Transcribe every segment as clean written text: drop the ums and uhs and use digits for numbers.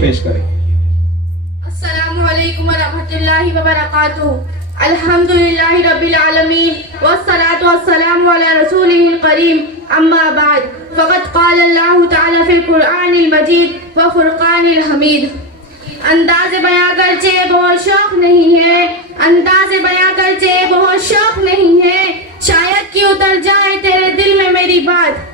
پیش کریں. السلام علیکم ورحمۃ اللہ وبرکاتہ. الحمدللہ رب العالمین والصلاة والسلام علی رسولہ الکریم. اما بعد فقد قال اللہ تعالی فی القرآن المجید وفرقان الحمید. انداز بیاں گرچہ بہت شوق نہیں ہے، انداز بیاں گرچہ بہت شوق نہیں ہے، شاید کہ اتر جائے تیرے دل میں میری بات.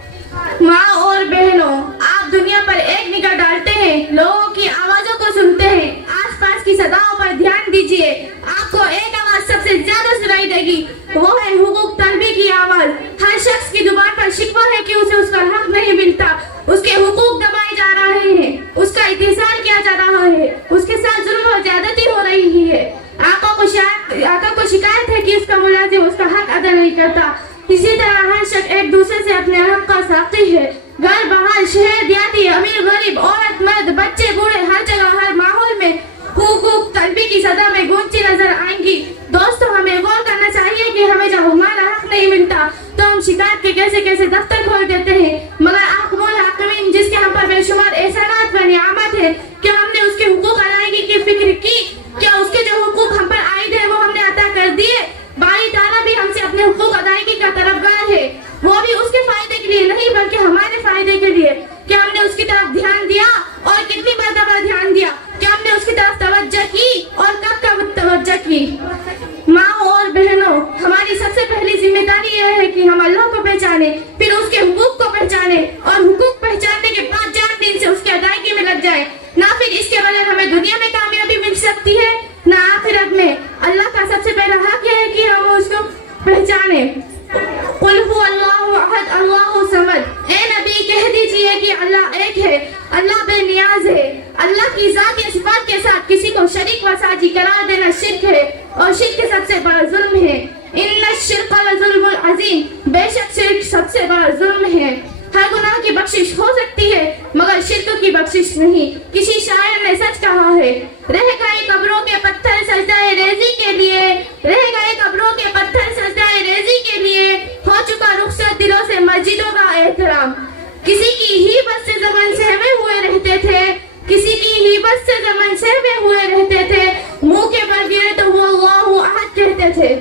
ماں اور بہنوں، آپ دنیا پر ایک نگاہ ڈالتے ہیں، لوگوں کی آوازوں کو سنتے ہیں، آس پاس کی صداؤں پر دھیان دیجئے. آپ کو ایک آواز سب سے زیادہ سنائی دے گی، وہ ہے حقوق طلبی کی آواز. ہر شخص کی زبان پر شکوہ ہے کہ اسے اس کا حق نہیں ملتا، اس کے حقوق دبائے جا رہے ہیں، اس کا استحصال کیا جا رہا ہے، اس کے ساتھ ظلم و زیادتی ہو رہی ہے. آقا کو شکایت ہے کہ اس کا ملازم اس کا حق ادا نہیں کرتا. اسی طرح ہر شخص ایک دوسرے سے اپنے حق کا ساقی ہے. گھر باہر، شہر دیہاتی، امیر غریب، عورت مرد، بچے بوڑھے، ہر جگہ ہر ماحول میں حقوق طلبی کی صدا میں گونجتی نظر آئیں گی. دوستو، ہمیں غور کرنا چاہیے کہ ہمیں جب ہمارا حق نہیں ملتا تو ہم شکایت کے کیسے دفتر کھول دیتے ہیں، مگر احکم الحاکمین جس کے ہم پر بے شمار احسانات و نعمت ہے، کیا ہم نے اس کے حقوق ادائیگی کی فکر کی؟ کیا اس کے جو حقوق ہم پر عائد ہے وہ ہم نے ادا کر دیے؟ باری تعالیٰ بھی ہم سے اپنے حقوق ادائیگی کا طلبگار ہے، وہ بھی اس کے فائدے کے لیے نہیں بلکہ ہمارے فائدے کے لیے. کیا ہم نے اس کی طرف دھیان دیا اور کتنی مرتبہ دھیان دیا؟ کیا ہم نے اس کی طرف توجہ کی اور کب توجہ کی؟ ماں اور بہنوں، ہماری سب سے پہلی ذمہ داری یہ ہے کہ ہم اللہ کو پہچانے، پھر اس کے حقوق کو پہچانے، اور حقوق پہچاننے کے بعد جان دین سے اس کی ادائیگی میں لگ جائے. نہ پھر اس کے بغیر ہمیں دنیا میں کامیابی مل سکتی ہے نہ آخرت میں. اللہ کا سب سے پہلا حق یہ ہے کہ ہم اس کو پہچانے. قل هو اللہ احد اللہ صمد. اے نبی کہہ دیجئے کہ اللہ ایک ہے، اللہ بے نیاز ہے. اللہ کی ذات یا صفات کے ساتھ کسی کو شریک و ساجی قرار دینا شرک ہے، اور شرک کے سب سے بڑا ظلم ہے. ان الشرک لظلم عظیم. بے شک شرک سب سے بڑا ظلم ہے. ہر گناہ کی بخشش ہو سکتی ہے مگر شرک کی بخشش نہیں. کسی شاعر نے سچ کہا ہے، رہ گئے قبروں کے پتھر سجدہ ریزی کے لیے، رہ گئے قبروں کے پتھر سجدہ ریزی کے لیے، ہو چکا رخصت دلوں سے مسجدوں کا احترام. کسی کی ہی بس سے زمن سہمے ہوئے رہتے تھے، کسی کی ہی بس سے زمن سہمے ہوئے رہتے تھے، منہ کے بل گرے تو وہ اللہ احد کہتے تھے.